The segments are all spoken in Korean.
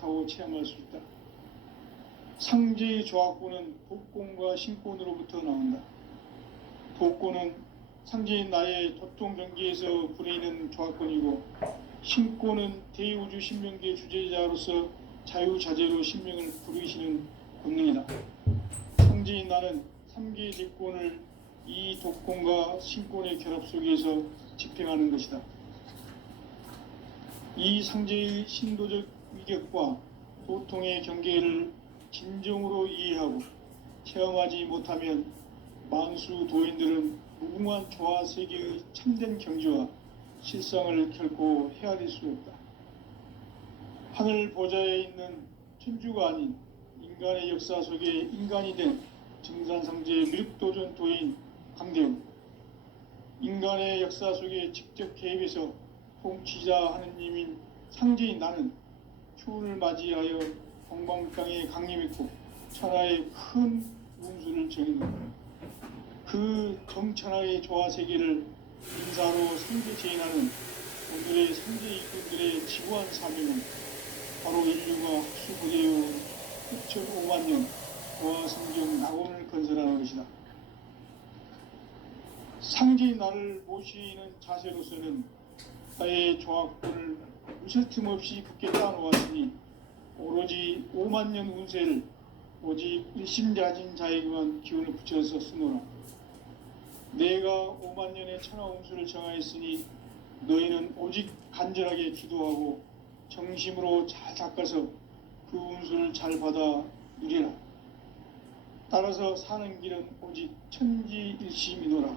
인식하고 체험할 수 있다. 상제의 조합권은 독권과 신권으로부터 나온다. 독권은 상제인 나의 도통 경계에서 부리는 조합권이고, 신권은 대우주 신명계 주제자로서 자유자재로 신명을 부르시는 본능이다. 상제인 나는 3개의 대권을 이 독권과 신권의 결합 속에서 집행하는 것이다. 이 상제의 신도적 위격과 도통의 경계를 진정으로 이해하고 체험하지 못하면 만수 도인들은 무궁한 조화 세계의 참된 경지와 실상을 결코 헤아릴 수 없다. 하늘 보좌에 있는 천주가 아닌 인간의 역사 속에 인간이 된 증산상제의 미륵도전 도인 강대우, 인간의 역사 속에 직접 개입해서 통치자 하느님인 상제인 나는 추운을 맞이하여 동방땅에 강림했고 천하의 큰 운수를 정해놓고 그 정천하의 조화세계를 인사로 상제 제인하는 오늘의 상제 이꾼들의 지구한 사명은 바로 인류가 학수부대해온 6,500만 년 조화성경 낙원을 건설하는 것이다. 상제인 나를 모시는 자세로서는 나의 조합권을 무설틈 없이 굳게 따놓았으니 오로지 5만 년 운세를 오직 일심자진 자에게만 기운을 붙여서 쓰노라. 내가 5만 년의 천하 운수를 정하였으니 너희는 오직 간절하게 기도하고 정심으로 잘 닦아서 그 운수를 잘 받아 누리라. 따라서 사는 길은 오직 천지일심이노라.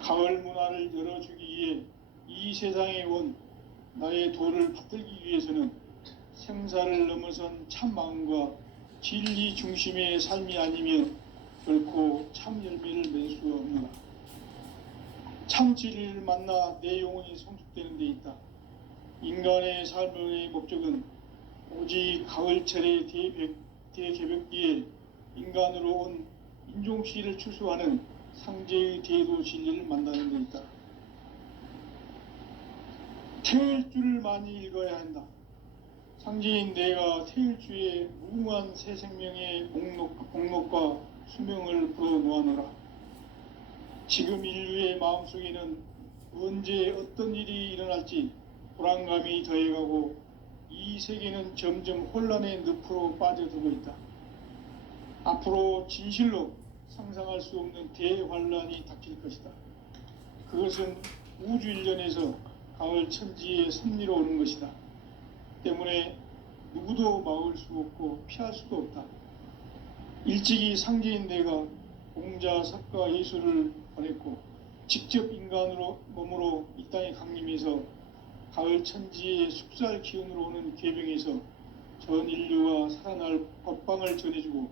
가을 문화를 열어주기 위해 이 세상에 온 나의 도를 받들기 위해서는 생사를 넘어선 참 마음과 진리 중심의 삶이 아니면 결코 참 열매를 맺을 수 없노라. 참 진리를 만나 내 영혼이 성숙되는 데 있다. 인간의 삶의 목적은 오직 가을철의 대개벽기에 인간으로 온 인종시를 추수하는 상제의 대도 진리를 만나는 데 있다. 태일주를 많이 읽어야 한다. 상제인 내가 태일주의 무궁한 새 생명의 목록과 수명을 불어놓아노라. 지금 인류의 마음속에는 언제 어떤 일이 일어날지 불안감이 더해가고 이 세계는 점점 혼란의 늪으로 빠져들고 있다. 앞으로 진실로 상상할 수 없는 대환란이 닥칠 것이다. 그것은 우주 일련에서 가을 천지의 섭리로 오는 것이다. 때문에 누구도 막을 수 없고 피할 수도 없다. 일찍이 상제인 내가 공자, 석가, 예수를 보냈고 직접 인간으로 몸으로 이 땅에 강림해서 가을 천지의 숙살 기운으로 오는 계병에서 전 인류가 살아날 법방을 전해주고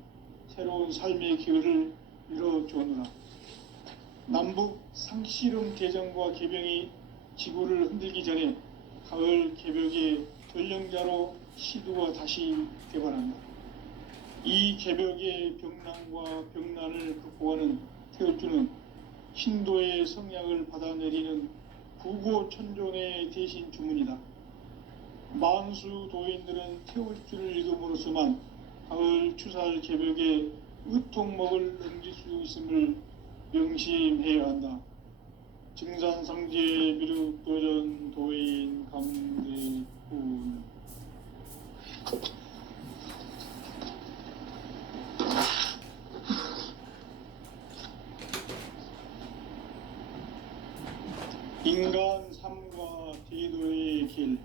새로운 삶의 기회를 이뤄주었노라. 남북 상씨름 대전과 계병이 지구를 흔들기 전에 가을 개벽의 전령자로 시두가 다시 개발한다. 이 개벽의 병난과 병난을 극복하는 태울주는 신도의 성약을 받아내리는 구고천존의 대신 주문이다. 만수 도인들은 태울주를 읽음으로써만 가을 추살 개벽의 의통목을 넘길 수 있음을 명심해야 한다. 증산상제 미륵도전 도인 강대훈. 인간 삶과 제도의 길.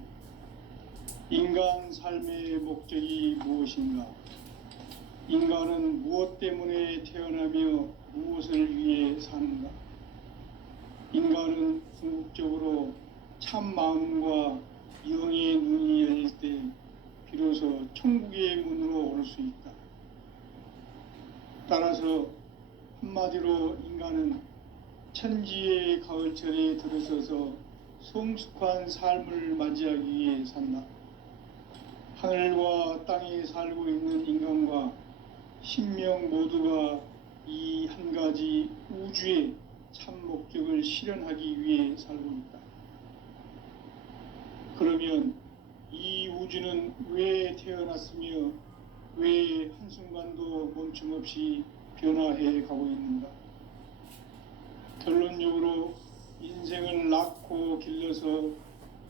인간 삶의 목적이 무엇인가? 인간은 무엇 때문에 태어나며 무엇을 위해 사는가? 인간은 궁극적으로 참 마음과 영의 눈이 열릴 때 비로소 천국의 문으로 올 수 있다. 따라서 한마디로 인간은 천지의 가을철에 들어서서 성숙한 삶을 맞이하기 위해 산다. 하늘과 땅에 살고 있는 인간과 신명 모두가 이 한 가지 우주의 참 목적을 실현하기 위해 살고 있다. 그러면 이 우주 우주는 왜 태어났으며 왜 한순간도 멈춤없이 변화해 가고 있는가? 결론적으로 인생을 낳고 길러서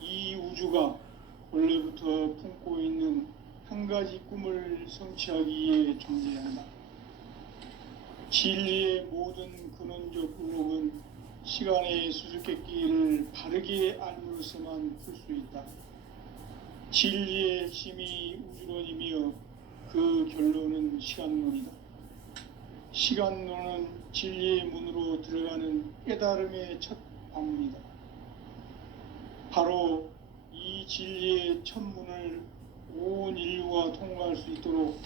이 우주가 원래부터 품고 있는 한 가지 꿈을 성취하기 위해 존재한다. 진리의 모든 근원적 의혹은 시간의 수수께끼를 바르게 알므로서만 풀 수 있다. 진리의 핵심이 우주론이며 그 결론은 시간론이다. 시간론은 진리의 문으로 들어가는 깨달음의 첫 방문이다. 바로 이 진리의 첫 문을 온 인류가 통과할 수 있도록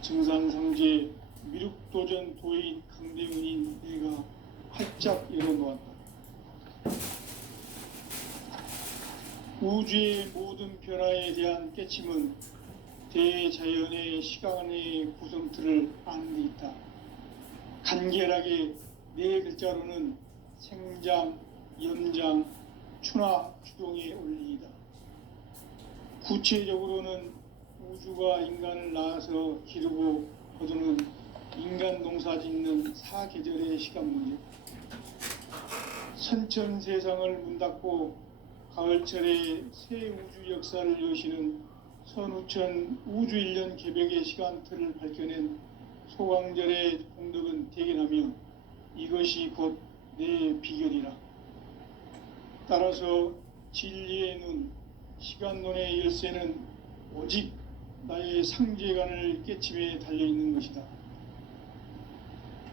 증산상제 미륵도전 도인 강대훈인 내가 활짝 열어놓았다. 우주의 모든 변화에 대한 깨침은 대자연의 시간의 구성틀을 아는 데 있다. 간결하게 네 글자로는 생장, 연장, 추나 추동의 원리이다. 구체적으로는 우주가 인간을 낳아서 기르고 거두는 인간 농사 짓는 사계절의 시간 문제. 선천 세상을 문 닫고 가을철에 새 우주 역사를 여시는 선우천 우주 1년 개벽의 시간틀을 밝혀낸 소강절의 공덕은 대견하며 이것이 곧 내 비결이라. 따라서 진리의 눈, 시간론의 열쇠는 오직 나의 상제관을 깨침에 달려있는 것이다.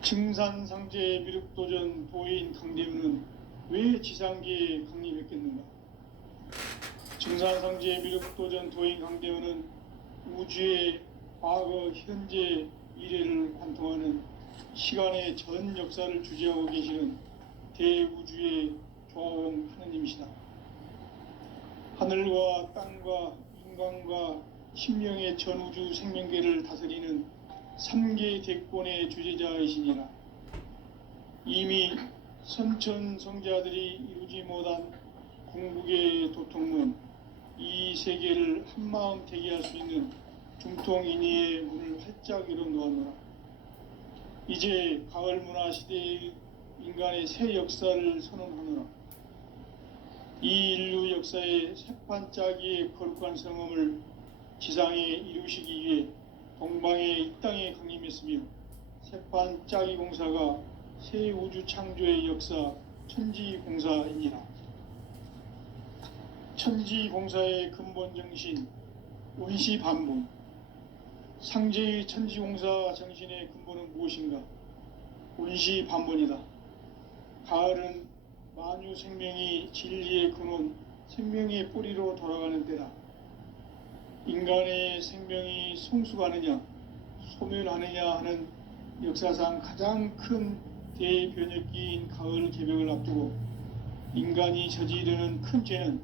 증산상제 미륵도전 도인 강대훈은 왜 지상계에 강림했겠는가? 증산상제 미륵도전 도인 강대훈은 우주의 과거, 현재, 미래를 관통하는 시간의 전 역사를 주재하고 계시는 대우주의 조화원 하느님이시다. 하늘과 땅과 인간과 신명의 전우주 생명계를 다스리는 3개 대권의 주제자이시니라. 이미 선천성자들이 이루지 못한 궁극의 도통문, 이 세계를 한마음 대기할 수 있는 중통인의의 문을 활짝 열어놓았노라. 이제 가을 문화 시대의 인간의 새 역사를 선언하노라. 이 인류 역사의 새판짜기의 거룩한 성험을 지상에 이루시기 위해 동방의 이 땅에 강림했으며 새판짜기 공사가 새 우주 창조의 역사 천지공사이니라. 천지공사의 근본 정신 원시반복. 상제의 천지공사 정신의 근본은 무엇인가? 원시반복이다. 가을은 만유 생명이 진리의 근원, 생명의 뿌리로 돌아가는 때다. 인간의 생명이 성숙하느냐, 소멸하느냐 하는 역사상 가장 큰 대변혁기인 가을 개벽을 앞두고 인간이 저지르는 큰 죄는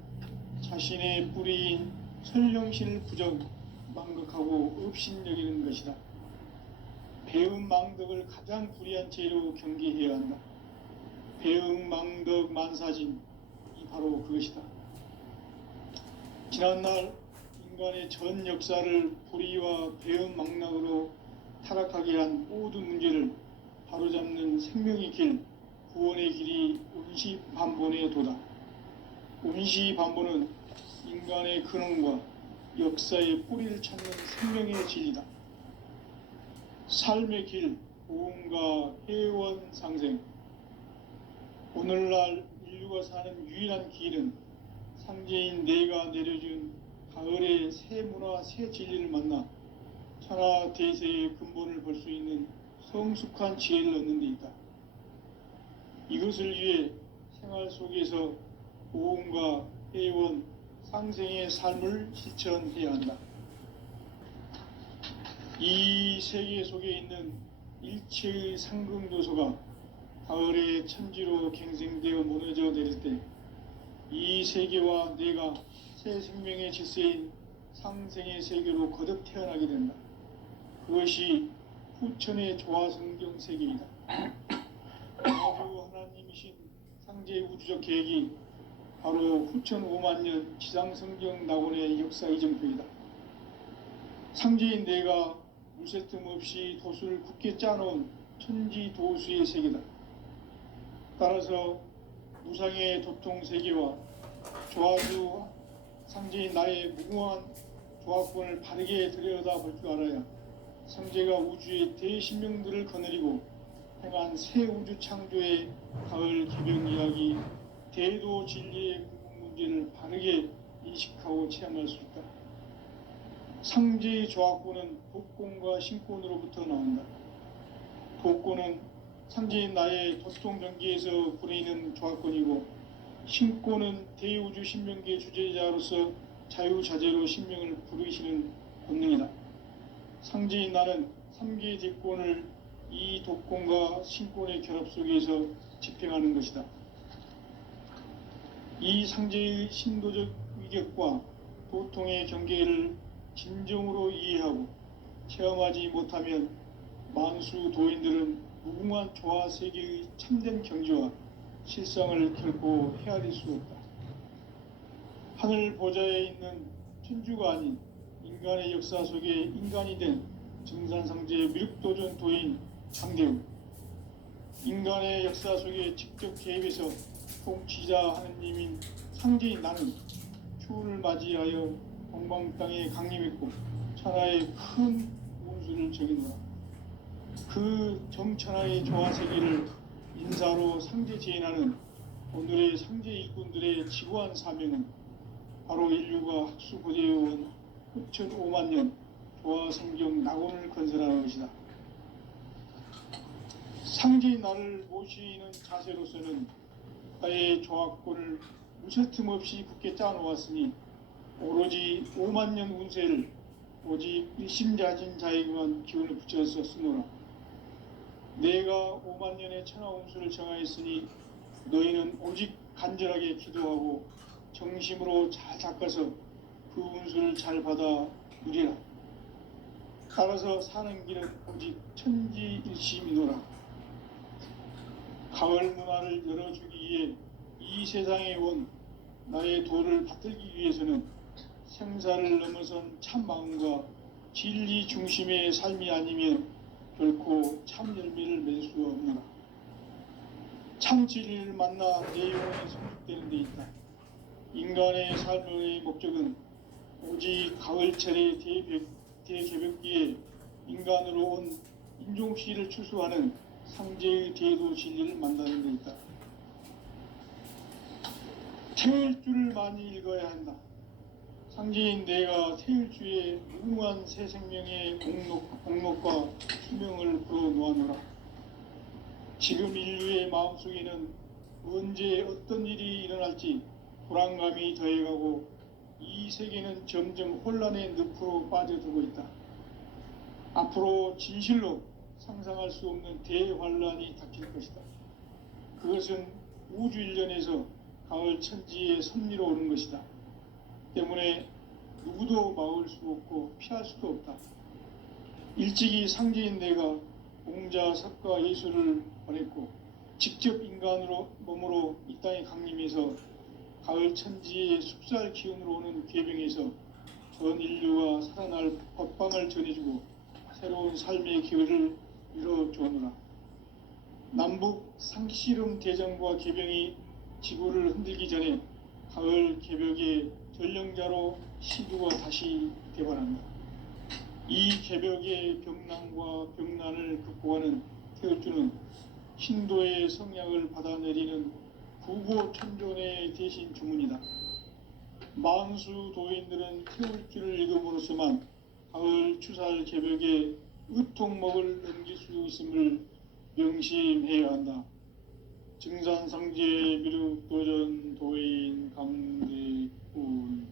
자신의 뿌리인 설령신을 부정, 망극하고 업신여기는 것이다. 배음 망덕을 가장 불의한 죄로 경계해야 한다. 배음 망덕 만사진, 이 바로 그것이다. 지난날 인간의 전 역사를 불의와 배음 망락으로 타락하게 한 모든 문제를 바로잡는 생명의 길, 구원의 길이 원시반본의 도다. 원시반본은 인간의 근원과 역사의 뿌리를 찾는 생명의 진리다. 삶의 길, 보험과 회원 상생. 오늘날 인류가 사는 유일한 길은 상제인 내가 내려준 가을의 새 문화, 새 진리를 만나 천하 대세의 근본을 볼 수 있는 성숙한 지혜를 얻는 데 있다. 이것을 위해 생활 속에서 보험과 회원, 상생의 삶을 실천해야 한다. 이 세계 속에 있는 일체의 상승요소가 가을의 천지로 갱생되어 무너져 내릴 때 이 세계와 내가 새 생명의 질서인 상생의 세계로 거듭 태어나게 된다. 그것이 후천의 조화성경 세계이다. 아주 하나님이신 상제 우주적 계획이 바로 후천 5만 년 지상성경 낙원의 역사 이정표이다. 상제인 내가 무새 틈 없이 도수를 굳게 짜놓은 천지도수의 세계다. 따라서 무상의 도통 세계와 조화주 상제인 나의 무궁한 조합권을 바르게 들여다볼 줄 알아야 상제가 우주의 대신명들을 거느리고 행한 새 우주 창조의 가을 개병 이야기, 대도 진리의 궁극 문제를 바르게 인식하고 체험할 수 있다. 상제의 조합권은 복권과 신권으로부터 나온다. 복권은 상제인 나의 도통 경계에서 부리는 조합권이고, 신권은 대우주 신명계 주제자로서 자유자재로 신명을 부르시는 본능이다. 상제인 나는 3개 대권을 이 독권과 신권의 결합 속에서 집행하는 것이다. 이 상제의 신도적 위격과 도통의 경계를 진정으로 이해하고 체험하지 못하면 만수 도인들은 무궁한 조화 세계의 참된 경지와 실상을 결코 헤아릴 수 없다. 하늘 보좌에 있는 천주가 아닌 인간의 역사 속에 인간이 된 정산상제의 미륵도전 도인 상대우, 인간의 역사 속에 직접 개입해서 통치자 하느님인 상제인 나는 추후를 맞이하여 동방 땅에 강림했고 천하의 큰 운수를 적이노라. 그 정천하의 조화세계를 인사로 상제 제인하는 오늘의 상제 일꾼들의 지구한 사명은 바로 인류가 학수고대해온 9,5만 년 조화성경 낙원을 건설하는 것이다. 상제인 나를 모시는 자세로서는 나의 조합권을 무쇠 틈 없이 굳게 짜놓았으니 오로지 5만 년 운세를 오직 일심자진 자에게만 기운을 붙여서 쓰노라. 내가 5만 년의 천하 운수를 정하였으니 너희는 오직 간절하게 기도하고 정심으로 잘 닦아서 그 운수를 잘 받아 누리라. 따라서 사는 길은 오직 천지일심이노라. 가을 문화를 열어주기 위해 이 세상에 온 나의 도를 받들기 위해서는 생사를 넘어선 참 마음과 진리 중심의 삶이 아니면 결코 참 열매를 맺을 수 없노라. 참 진리를 만나 내 영혼이 성숙되는 데 있다. 인간의 삶의 목적은 오직 가을철의 대개벽기에 인간으로 온 인종시를 추수하는 상제의 대도 진리를 만나는 데 있다. 태일주를 많이 읽어야 한다. 상제인 내가 태일주의 무궁한 새 생명의 공목과 수명을 불어놓아노라. 지금 인류의 마음속에는 언제 어떤 일이 일어날지 불안감이 더해가고 이 세계는 점점 혼란의 늪으로 빠져들고 있다. 앞으로 진실로 상상할 수 없는 대환란이 닥칠 것이다. 그것은 우주 일련에서 가을 천지의 섭리로 오는 것이다. 때문에 누구도 막을 수 없고 피할 수도 없다. 일찍이 상제인 내가 공자, 석가, 예수를 보냈고 직접 인간으로 몸으로 이 땅에 강림해서 가을 천지의 숲살 기운으로 오는 괴병에서 전 인류가 살아날 법방을 전해주고 새로운 삶의 기회를 이뤄주오노라. 남북 상씨름 대전과 개병이 지구를 흔들기 전에 가을 개벽의 전령자로 시두가 다시 대발한다. 이 개벽의 병난과 병난을 극복하는 태울주는 신도의 성약을 받아내리는 구고천존의 대신 주문이다. 만수 도인들은 태울주를 읽음으로써만 가을 추살 개벽의 의통목을 넘길 수 있음을 명심해야 한다. 증산상제 미륵도전 도인 강대훈.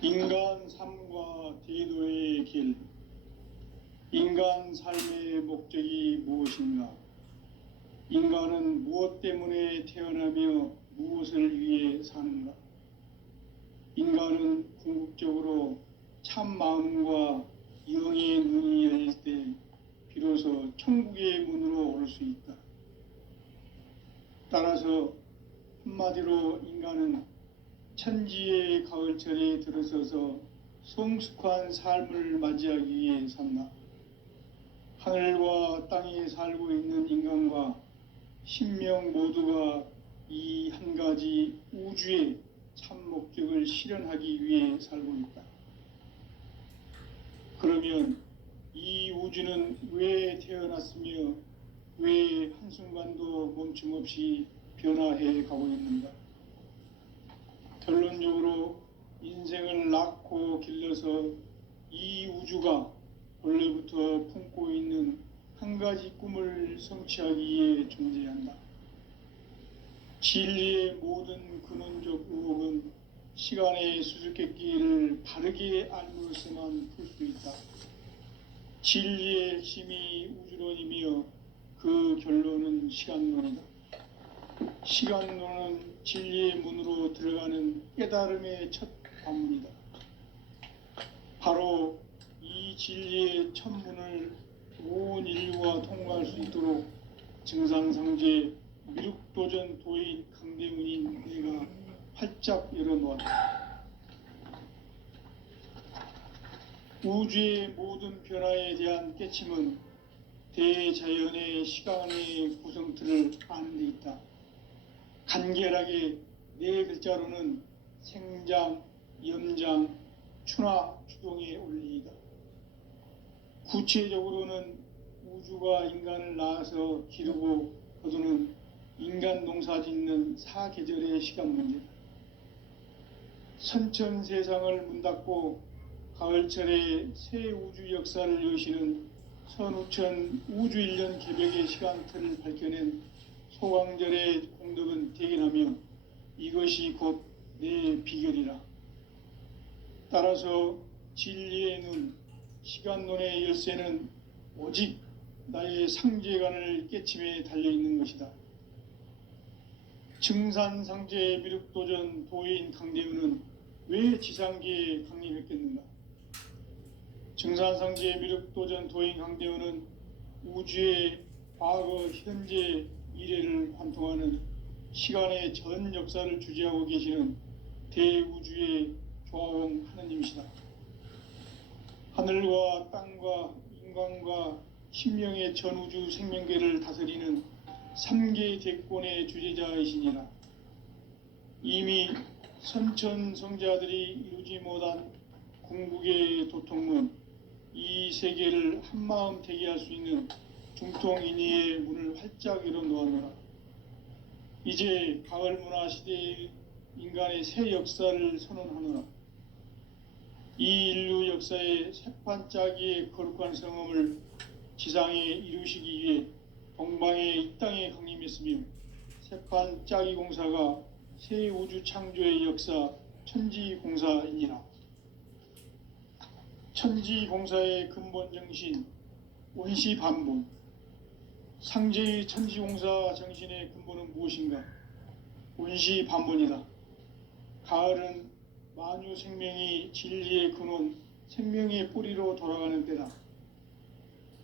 인간 삶과 대도의 길. 인간 삶의 목적이 무엇인가? 인간은 무엇 때문에 태어나며 무엇을 위해 사는가? 인간은 궁극적으로 참 마음과 영의 눈이 열릴 때 비로소 천국의 문으로 오를 수 있다. 따라서 한마디로 인간은 천지의 가을철에 들어서서 성숙한 삶을 맞이하기 위해 산다. 하늘과 땅에 살고 있는 인간과 신명 모두가 이 한 가지 우주의 참 목적을 실현하기 위해 살고 있다. 그러면 이 우주는 왜 태어났으며 왜 한순간도 멈춤 없이 변화해 가고 있는가? 결론적으로 인생을 낳고 길러서 이 우주가 원래부터 품고 있는 한 가지 꿈을 성취하기 위해 존재한다. 진리의 모든 근원적 의혹은 시간의 수수께끼를 바르게 알므로서만 풀 수 있다. 진리의 핵심이 우주론이며 그 결론은 시간론이다. 시간론은 진리의 문으로 들어가는 깨달음의 첫 관문이다. 바로 이 진리의 첫 문을 온 인류가 통과할 수 있도록 증상상제 미륵도전 도인 강대훈인 내가 활짝 열어놓았다. 우주의 모든 변화에 대한 깨침은 대자연의 시간의 구성틀을 아는 데 있다. 간결하게 네 글자로는 생장, 염장, 추나 추동의 원리이다. 구체적으로는 우주가 인간을 낳아서 기르고 거두는 인간 농사 짓는 사계절의 시간 문제다. 선천 세상을 문 닫고 가을철에 새 우주 역사를 여시는 선우천 우주 1년 개벽의 시간틀을 밝혀낸 소강절의 공덕은 대견하며 이것이 곧 내 비결이라. 따라서 진리의 눈, 시간론의 열쇠는 오직 나의 상제관을 깨침에 달려있는 것이다. 증산상제 미륵도전 도인 강대훈은 왜 지상계에 강림했겠는가? 증산상제 미륵도전 도인 강대훈은 우주의 과거, 현재, 미래를 관통하는 시간의 전 역사를 주재하고 계시는 대우주의 조화원 하느님이시다. 하늘과 땅과 인간과 신명의 전우주 생명계를 다스리는 3개 대권의 주재자이시니라. 이미 선천성자들이 이루지 못한 궁극의 도통문, 이 세계를 한마음 되게 할 수 있는 중통인의의 문을 활짝 열어놓았노라. 이제 가을 문화 시대의 인간의 새 역사를 선언하노라. 이 인류 역사의 새판짜기의 거룩한 성험을 지상에 이루시기 위해 동방의 이 땅에 강림했으며 새판짜기 공사가 새 우주 창조의 역사 천지공사이니라. 천지공사의 근본 정신 원시반본, 상제의 천지공사 정신의 근본은 무엇인가? 원시반본이다. 가을은 만유 생명이 진리의 근원, 생명의 뿌리로 돌아가는 때다.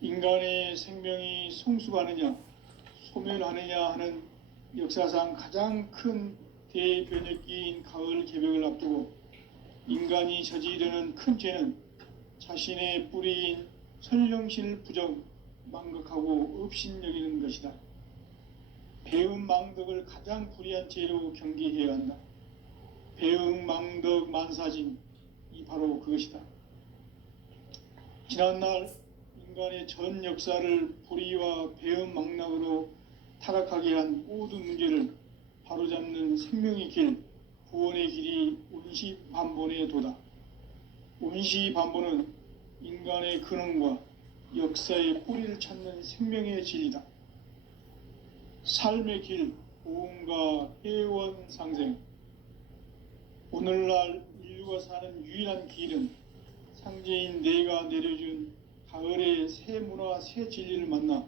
인간의 생명이 성숙하느냐, 소멸하느냐 하는 역사상 가장 큰 대변혁기인 가을 개벽을 앞두고 인간이 저지르는 큰 죄는 자신의 뿌리인 선령신을 부정, 망각하고 업신여기는 것이다. 배음 망덕을 가장 불의한 죄로 경계해야 한다. 배음 망덕 만사진, 이 바로 그것이다. 지난날 인간의 전 역사를 불의와 배음 망락으로 타락하게 한 모든 문제를 바로잡는 생명의 길, 구원의 길이 원시반본의 도다. 원시반본은 인간의 근원과 역사의 뿌리를 찾는 생명의 진리다. 삶의 길, 보험과 회원 상생. 오늘날 인류가 사는 유일한 길은 상제인 내가 내려준 가을의 새 문화, 새 진리를 만나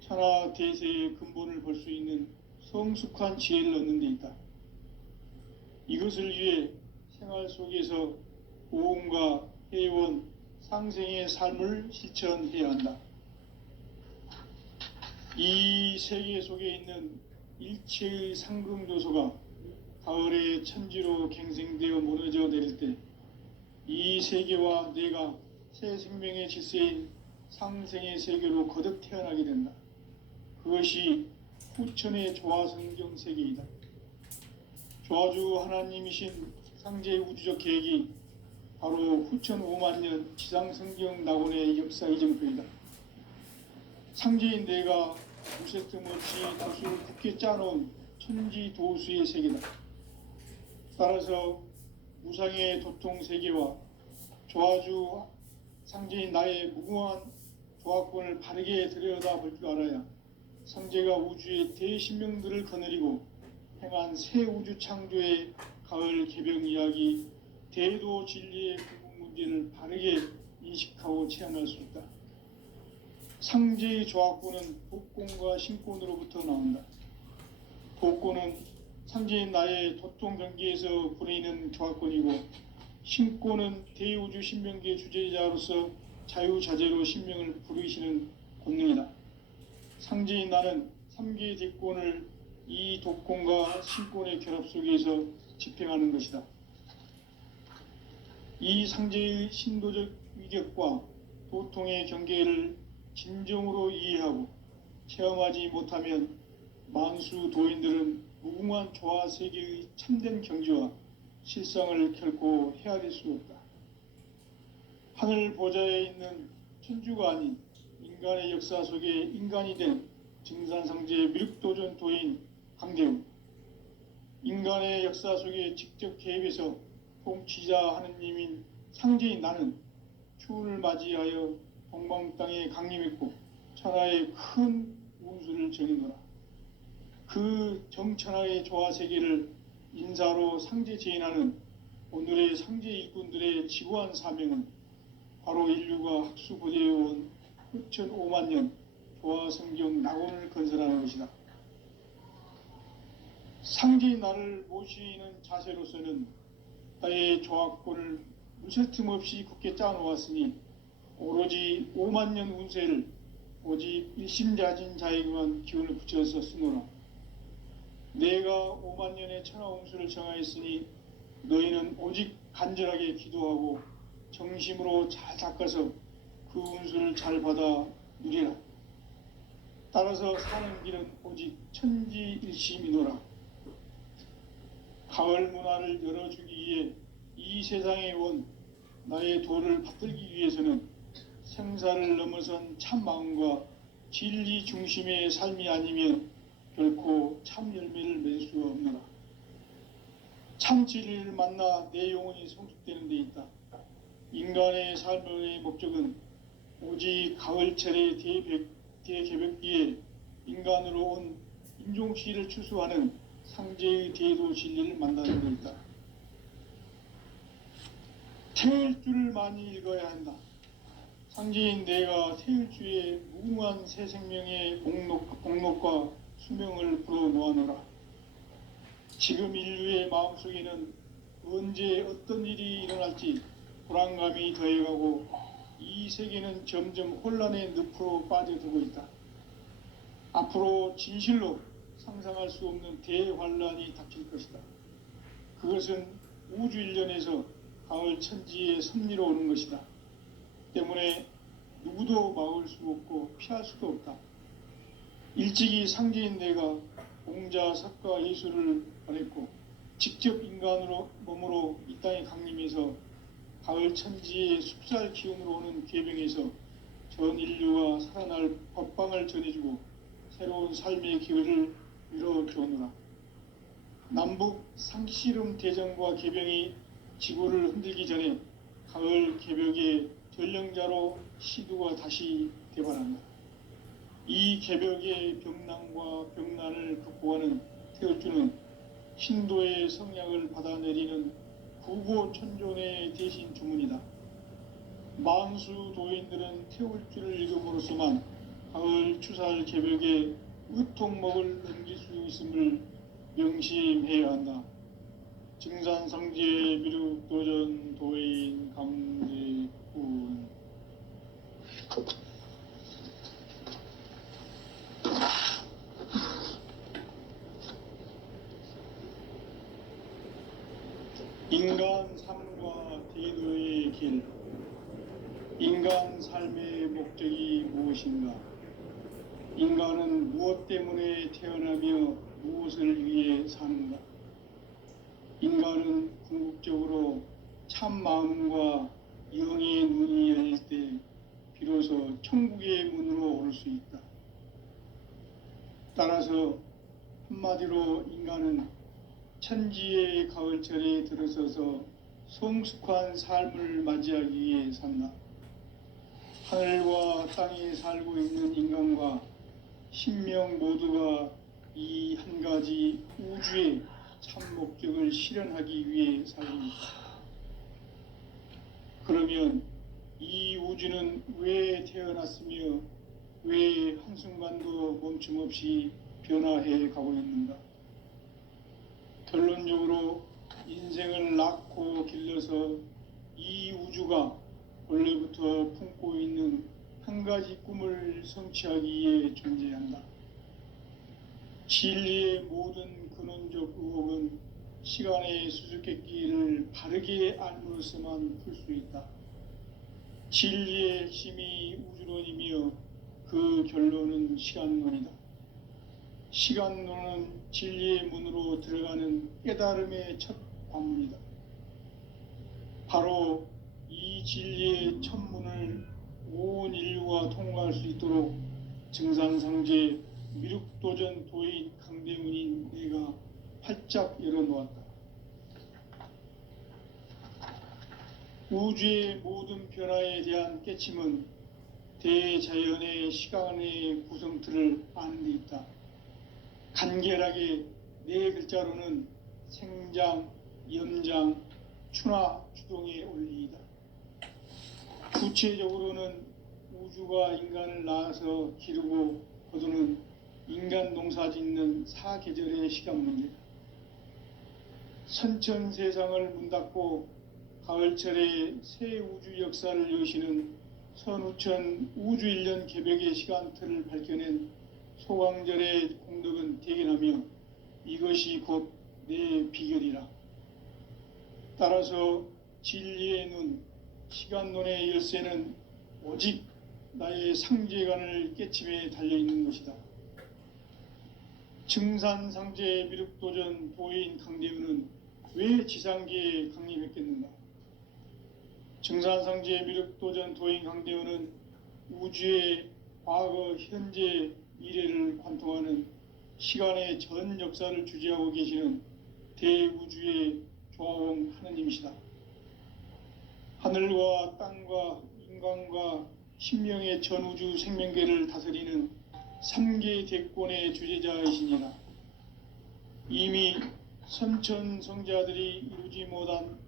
천하 대세의 근본을 볼 수 있는 성숙한 지혜를 얻는 데 있다. 이것을 위해 생활 속에서 보험과 회원, 상생의 삶을 실천해야 한다. 이 세계 속에 있는 일체의 상금도소가 가을의 천지로 갱생되어 무너져 내릴 때 이 세계와 내가 새 생명의 질서인 상생의 세계로 거듭 태어나게 된다. 그것이 후천의 조화성경 세계이다. 조화주 하나님이신 상제의 우주적 계획이 바로 후천 5만 년 지상성경 낙원의 역사 이정표이다. 상제인 내가 무쇠 틈 없이 도수를 굳게 짜놓은 천지 도수의 세계다. 따라서 무상의 도통 세계와 조화주 상제인 나의 무궁한 조화권을 바르게 들여다볼 줄 알아야 상제가 우주의 대신명들을 거느리고 행한 새 우주 창조의 가을 개병 이야기, 대도 진리의 구분 문제를 바르게 인식하고 체험할 수 있다. 상제의 조화권은 복권과 신권으로부터 나온다. 복권은 상제인 나의 도통 경계에서 보내는 조화권이고, 신권은 대우주 신명계 주제자로서 자유자재로 신명을 부르시는 권능이다. 상제인 나는 3개의 대권을 이 독권과 신권의 결합 속에서 집행하는 것이다. 이 상제의 신도적 위격과 도통의 경계를 진정으로 이해하고 체험하지 못하면 만수 도인들은 무궁한 조화 세계의 참된 경지와 실상을 결코 헤아릴 수 없다. 하늘 보좌에 있는 천주가 아닌 인간의 역사 속에 인간이 된 증산상제의 미륵도전 도인 강대우, 인간의 역사 속에 직접 개입해서 통치자 하느님인 상제인 나는 추운을 맞이하여 동방 땅에 강림했고 천하의 큰 운수를 정해노라. 그 정천하의 조화세계를 인사로 상제 제인하는 오늘의 상제 일꾼들의 지구한 사명은 바로 인류가 학수고대해온 후천 5만 년 조화성경 낙원을 건설하는 것이다. 상제인 나를 모시는 자세로서는 나의 조화권을 무쇠틈 없이 굳게 짜놓았으니 오로지 5만 년 운세를 오직 일심자진 자에게만 기운을 붙여서 쓰노라. 내가 5만 년의 천하 운수를 정하였으니 너희는 오직 간절하게 기도하고 정심으로 잘 닦아서 그 운수를 잘 받아 누리라. 따라서 사는 길은 오직 천지일심이노라. 가을 문화를 열어주기 위해 이 세상에 온 나의 도를 받들기 위해서는 생사를 넘어선 참 마음과 진리 중심의 삶이 아니면 결코 참 열매를 맺을 수 없노라. 참 진리를 만나 내 영혼이 성숙되는 데 있다. 인간의 삶의 목적은 오직 가을철의 대개벽기에 인간으로 온 인종시를 추수하는 상제의 대도 진리를 만나는 데 있다. 태일주를 많이 읽어야 한다. 상제인 내가 태일주의 무궁한 새 생명의 공록과 수명을 불어놓아노라. 지금 인류의 마음속에는 언제 어떤 일이 일어날지 불안감이 더해가고 이 세계는 점점 혼란의 늪으로 빠져들고 있다. 앞으로 진실로 상상할 수 없는 대환란이 닥칠 것이다. 그것은 우주 일련에서 가을 천지의 섭리로 오는 것이다. 때문에 누구도 막을 수 없고 피할 수도 없다. 일찍이 상제인 내가 공자, 석가, 예수를 보냈고 직접 인간으로 몸으로 이 땅에 강림해서 가을 천지의 숲살 기운으로 오는 계병에서 전 인류가 살아날 법방을 전해주고 새로운 삶의 기회를 이뤄주오노라. 남북 상씨름 대전과 계병이 지구를 흔들기 전에 가을 개벽의 전령자로 시두가 다시 개발한다. 이 개벽의 병난과 병난을 극복하는 태울주는 신도의 성약을 받아내리는 구고천존의 대신 주문이다. 만수 도인들은 태울주를 읽음으로써만 가을 추살 개벽에 의통목을 넘길 수 있음을 명심해야 한다. 증산상제 미륵도전 도인 강제군 인간 삶과 대도의 길. 인간 삶의 목적이 무엇인가? 인간은 무엇 때문에 태어나며 무엇을 위해 사는가? 인간은 궁극적으로 참 마음과 영의 눈이 열릴 때 비로소 천국의 문으로 오를 수 있다. 따라서 한마디로 인간은 천지의 가을철에 들어서서 성숙한 삶을 맞이하기 위해 산다. 하늘과 땅에 살고 있는 인간과 신명 모두가 이 한 가지 우주의 참 목적을 실현하기 위해 살고 있다. 그러면 이 우주는 왜 태어났으며 왜 한순간도 멈춤 없이 변화해 가고 있는가? 결론적으로 인생을 낳고 길러서 이 우주가 원래부터 품고 있는 한 가지 꿈을 성취하기 위해 존재한다. 진리의 모든 근원적 의혹은 시간의 수수께끼를 바르게 알므로서만 풀 수 있다. 진리의 핵심이 우주론이며 그 결론은 시간론이다. 시간론은 진리의 문으로 들어가는 깨달음의 첫 관문이다. 바로 이 진리의 첫 문을 온 인류가 통과할 수 있도록 증산상제 미륵도전 도인 강대문인 내가 활짝 열어놓았다. 우주의 모든 변화에 대한 깨침은 대자연의 시간의 구성틀을 아는 데 있다. 간결하게 네 글자로는 생장, 염장, 추나, 추동의 원리이다. 구체적으로는 우주가 인간을 낳아서 기르고 거두는 인간 농사 짓는 사계절의 시간 문제다. 선천 세상을 문 닫고 가을철에 새 우주 역사를 여시는 선우천 우주 1년 개벽의 시간틀을 밝혀낸 소강절의 공덕은 대견하며 이것이 곧 내 비결이라. 따라서 진리의 눈, 시간론의 열쇠는 오직 나의 상제관을 깨침에 달려있는 것이다. 증산상제 미륵도전 도인 강대우는 왜 지상계에 강림했겠는가? 증산상제 미륵도전 도인 강대우는 우주의 과거, 현재, 미래를 관통하는 시간의 전 역사를 주재하고 계시는 대우주의 조화원 하느님이시다. 하늘과 땅과 인간과 신명의 전우주 생명계를 다스리는 3계 대권의 주재자이시니라. 이미 선천성자들이 이루지 못한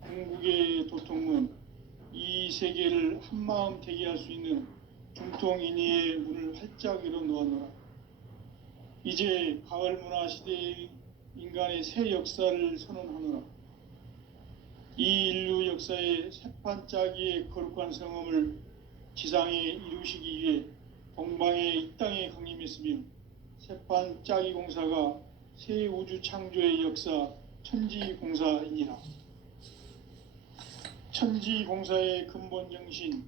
궁극의 도통문, 이 세계를 한마음 대기할 수 있는 중통인의의 문을 활짝 열어놓았노라. 이제 가을 문화 시대의 인간의 새 역사를 선언하노라. 이 인류 역사의 새판짜기의 거룩한 성음을 지상에 이루시기 위해 동방의 이 땅에 강림했으며 새판짜기 공사가 새 우주 창조의 역사 천지공사이니라. 천지공사의 근본 정신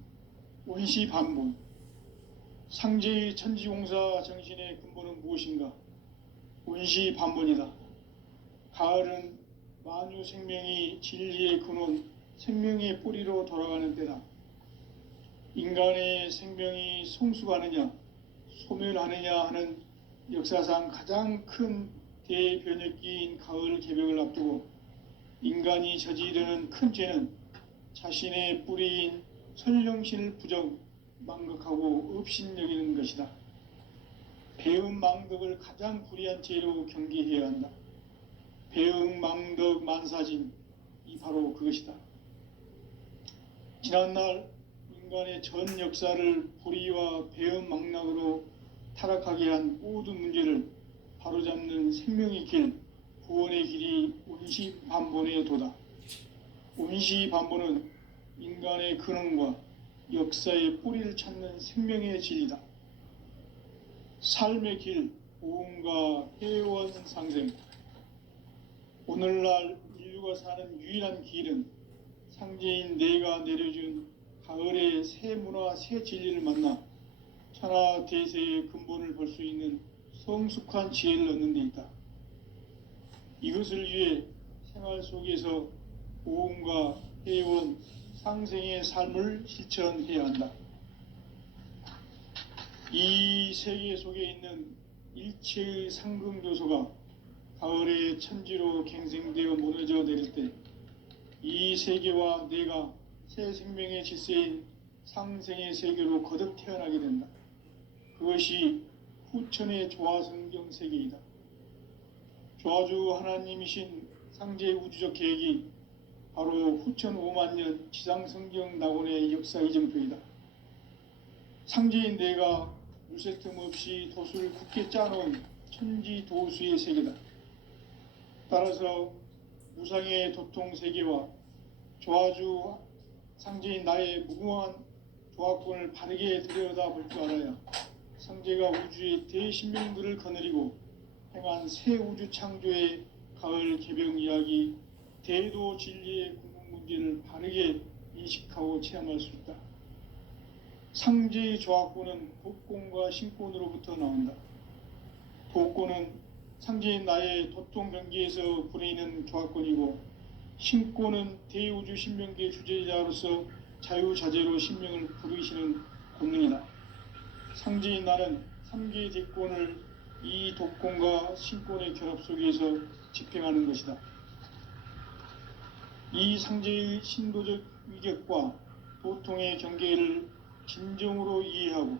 원시반본. 상제의 천지공사 정신의 근본은 무엇인가? 원시반본이다. 가을은 만유 생명이 진리의 근원, 생명의 뿌리로 돌아가는 때다. 인간의 생명이 성숙하느냐, 소멸하느냐 하는 역사상 가장 큰 대변혁기인 가을 개벽을 앞두고 인간이 저지르는 큰 죄는 자신의 뿌리인 선령신을 부정, 망극하고 업신여기는 것이다. 배음 망덕을 가장 불의한 죄로 경계해야 한다. 배음 망덕 만사진, 이 바로 그것이다. 지난날 인간의 전 역사를 불의와 배음 망락으로 타락하게 한 모든 문제를 바로잡는 생명의 길, 구원의 길이 원시반본의 도다. 원시반본은 인간의 근원과 역사의 뿌리를 찾는 생명의 진리다. 삶의 길, 보험과 회원 상생. 오늘날 인류가 사는 유일한 길은 상제인 내가 내려준 가을의 새 문화, 새 진리를 만나 천하 대세의 근본을 볼 수 있는 성숙한 지혜를 얻는 데 있다. 이것을 위해 생활 속에서 보험과 회원, 상생의 삶을 실천해야 한다. 이 세계 속에 있는 일체의 상승요소가 가을의 천지로 갱생되어 무너져 내릴 때 이 세계와 내가 새 생명의 질서인 상생의 세계로 거듭 태어나게 된다. 그것이 후천의 조화성경 세계이다. 조화주 하나님이신 상제의 우주적 계획이 바로 후천 5만 년 지상성경 낙원의 역사 이정표이다. 상제인 내가 물새 틈 없이 도수를 굳게 짜놓은 천지 도수의 세계다. 따라서 무상의 도통 세계와 조화주 상제인 나의 무궁한 조화권을 바르게 들여다볼 줄 알아야 상제가 우주의 대신명들을 거느리고 행한 새 우주 창조의 가을 개병 이야기, 대도 진리의 궁극 문제를 바르게 인식하고 체험할 수 있다. 상제의 조화권은 도권과 신권으로부터 나온다. 도권은 상제인 나의 도통 경계에서 부리는 조화권이고, 신권은 대우주 신명계 주제자로서 자유자재로 신명을 부르시는 권능이다. 상제인 나는 3개의 대권을 이 도권과 신권의 결합 속에서 집행하는 것이다. 이 상제의 신도적 위격과 도통의 경계를 진정으로 이해하고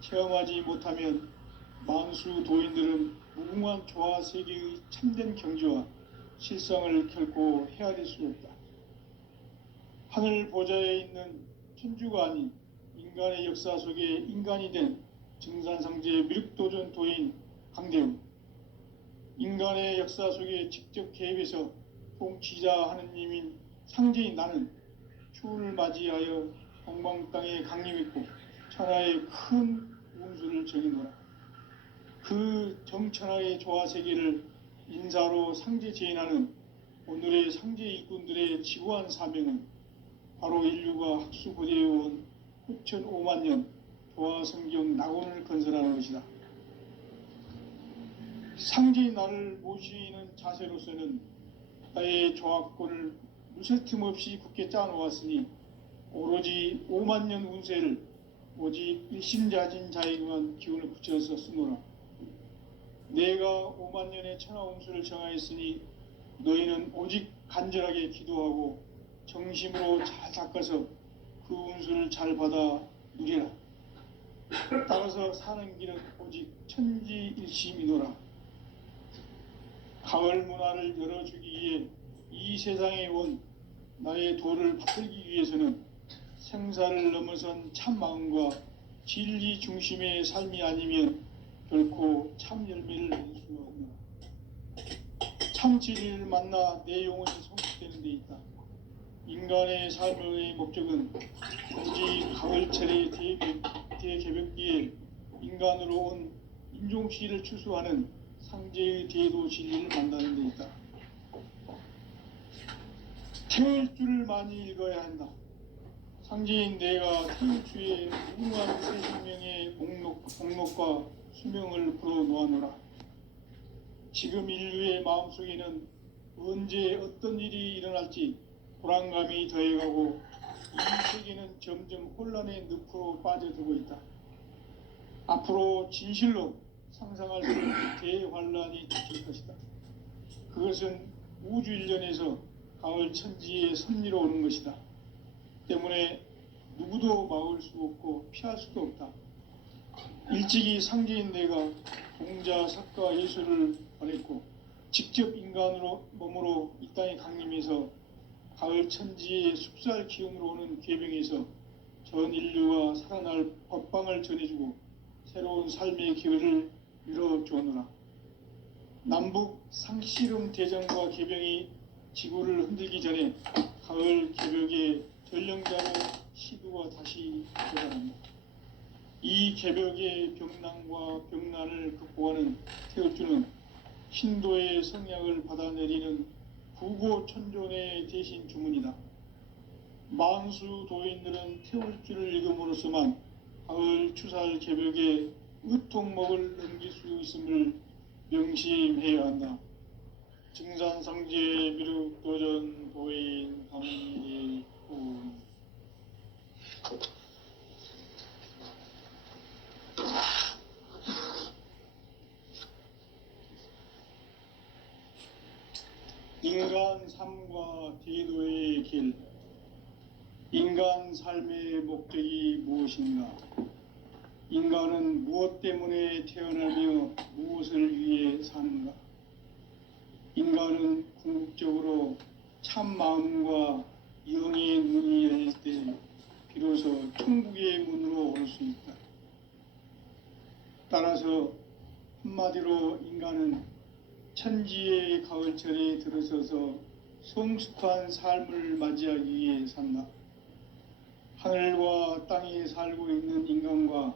체험하지 못하면 만수 도인들은 무궁한 조화 세계의 참된 경지와 실상을 결코 헤아릴 수 없다. 하늘 보좌에 있는 천주가 아닌 인간의 역사 속에 인간이 된 증산상제의 미륵도전 도인 강대우, 인간의 역사 속에 직접 개입해서 통치자 하느님인 상제인 나는 추운을 맞이하여 동방 땅에 강림했고 천하의 큰 운수를 정해놓아 그 정천하의 조화세계를 인사로 상제 제인하는 오늘의 상제 일꾼들의 지구한 사명은 바로 인류가 학수고대해온 후천 5만 년 조화성경 낙원을 건설하는 것이다. 상제인 나를 모시는 자세로서는 나의 조화권을 무쇠 틈 없이 굳게 짜놓았으니 오로지 5만 년 운세를 오직 일심자진 자에게만 기운을 붙여서 쓰노라. 내가 5만 년의 천하 운수를 정하였으니 너희는 오직 간절하게 기도하고 정심으로 잘 닦아서 그 운수를 잘 받아 누리라. 따라서 사는 길은 오직 천지일심이노라. 가을 문화를 열어주기 위해 이 세상에 온 나의 도를 받들기 위해서는 생사를 넘어선 참 마음과 진리 중심의 삶이 아니면 결코 참 열매를 낼 수 없노라. 참 진리를 만나 내 영혼이 성숙되는 데 있다. 인간의 삶의 목적은 오직 가을철의 대개벽기에 인간으로 온 인종씨를 추수하는 상제의 대도 진리를 만나는 데 있다. 태울 줄을 많이 읽어야 한다. 상제인 내가 태울 주의 무궁한 새 생명의 목록과 수명을 불어놓아노라. 지금 인류의 마음속에는 언제 어떤 일이 일어날지 불안감이 더해가고 이 세계는 점점 혼란의 늪으로 빠져들고 있다. 앞으로 진실로 상상할 수 없는 대환란이 닥칠 것이다. 그것은 우주 일련에서 가을 천지의 섭리로 오는 것이다. 때문에 누구도 막을 수 없고 피할 수도 없다. 일찍이 상제인 내가 동자, 석가, 예술을 보냈고 직접 인간으로 몸으로 이 땅에 강림해서 가을 천지의 숲살 기운으로 오는 계명에서 전 인류가 살아날 법방을 전해주고 새로운 삶의 기회를 열어주었노라. 남북 상씨름 대전과 계병이 지구를 흔들기 전에 가을 개벽의 전령자로 시두가 다시 되어간다. 이 개벽의 병난과 병난을 극복하는 태울주는 신도의 성약을 받아내리는 구고천존의 대신 주문이다. 만수 도인들은 태울주를 읽음으로써만 가을 추살 개벽에 으통목을 넘길 수 있음을 명심해야 한다. 증산상제 미륵도전 도인 강일훈. 인간 삶과 대도의 길. 인간 삶의 목적이 무엇인가? 인간은 무엇 때문에 태어나며 무엇을 위해 사는가? 인간은 궁극적으로 참 마음과 영의 문이 열릴 때 비로소 천국의 문으로 올 수 있다. 따라서 한마디로 인간은 천지의 가을철에 들어서서 성숙한 삶을 맞이하기 위해 산다. 하늘과 땅에 살고 있는 인간과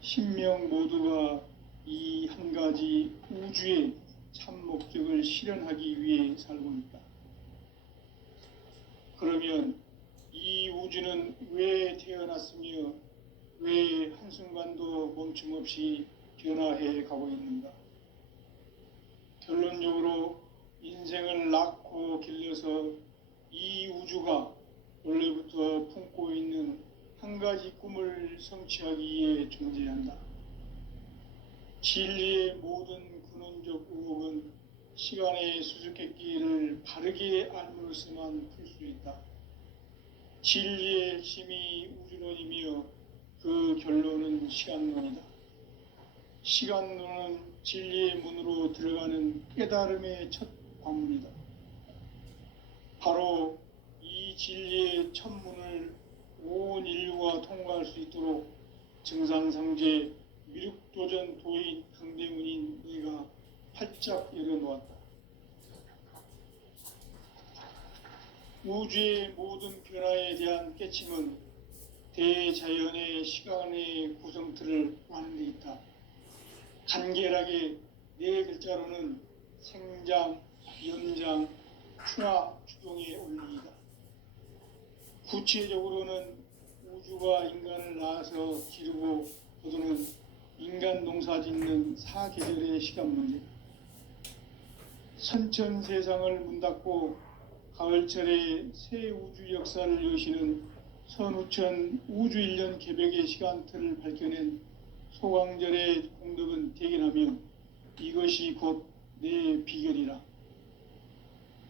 신명 모두가 이 한 가지 우주의 참 목적을 실현하기 위해 살고 있다. 그러면 이 우주는 왜 태어났으며 왜 한순간도 멈춤없이 변화해 가고 있는가? 결론적으로 인생을 낳고 길러서 이 우주가 원래부터 품고 있는 한 가지 꿈을 성취하기 위해 존재한다. 진리의 모든 근원적 의혹은 시간의 수수께끼를 바르게 알므로서만 풀 수 있다. 진리의 핵심이 우주론이며 그 결론은 시간론이다. 시간론은 진리의 문으로 들어가는 깨달음의 첫 관문이다. 바로 이 진리의 첫 문을 온 인류가 통과할 수 있도록 증산상제 미륵도전 도인 강대문인 내가 활짝 열어놓았다. 우주의 모든 변화에 대한 깨침은 대자연의 시간의 구성틀을 아는 데 있다. 간결하게 네 글자로는 생장, 연장, 추나 추동의 원리이다. 구체적으로는 우주가 인간을 낳아서 기르고 거두는 인간 농사 짓는 사계절의 시간 문제. 선천 세상을 문 닫고 가을철에 새 우주 역사를 여시는 선우천 우주 1년 개벽의 시간틀을 밝혀낸 소강절의 공덕은 대견하며 이것이 곧 내 비결이라.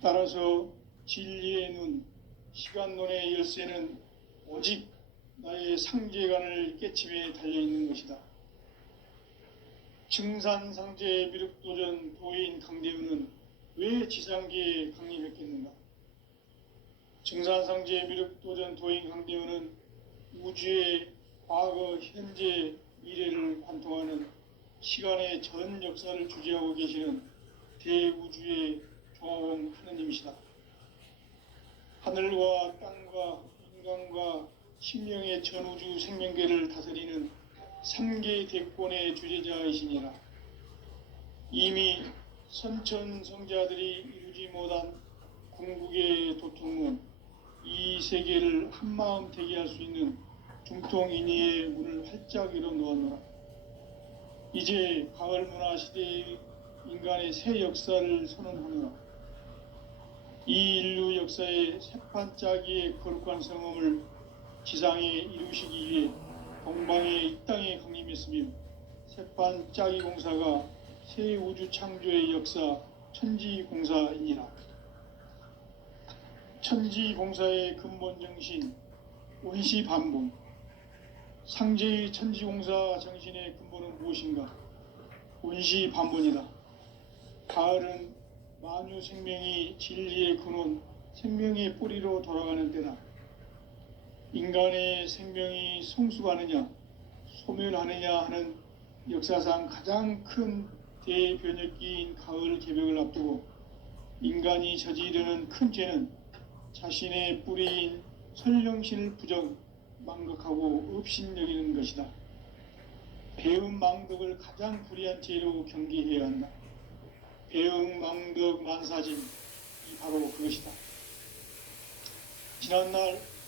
따라서 진리의 눈, 시간론의 열쇠는 오직 나의 상제관을 깨침에 달려있는 것이다. 증산상제 미륵도전 도인 강대훈은 왜 지상계에 강림했겠는가? 증산상제 미륵도전 도인 강대훈은 우주의 과거, 현재, 미래를 관통하는 시간의 전 역사를 주재하고 계시는 대우주의 조화원 하느님이시다. 하늘과 땅과 인간과 신명의 전우주 생명계를 다스리는 3계 대권의 주재자이시니라. 이미 선천성자들이 이루지 못한 궁극의 도통문, 이 세계를 한마음 되게 할 수 있는 중통인의의 문을 활짝 열어놓았노라. 이제 가을 문화 시대의 인간의 새 역사를 선언하노라. 이 인류 역사의 새판짜기의 거룩한 성험을 지상에 이루시기 위해 동방의 이 땅에 강림했으며 새판짜기 공사가 새 우주 창조의 역사 천지공사이니라. 천지공사의 근본 정신 원시반복. 상제의 천지공사 정신의 근본은 무엇인가? 원시반복이다. 가을은 만유 생명이 진리의 근원, 생명의 뿌리로 돌아가는 때다. 인간의 생명이 성숙하느냐, 소멸하느냐 하는 역사상 가장 큰 대변혁기인 가을 개벽을 앞두고 인간이 저지르는 큰 죄는 자신의 뿌리인 설령신을 부정, 망극하고 업신여기는 것이다. 배움 망덕을 가장 불의한 죄로 경계해야 한다. 배움 망덕 만사진, 바로 그것이다. 지난날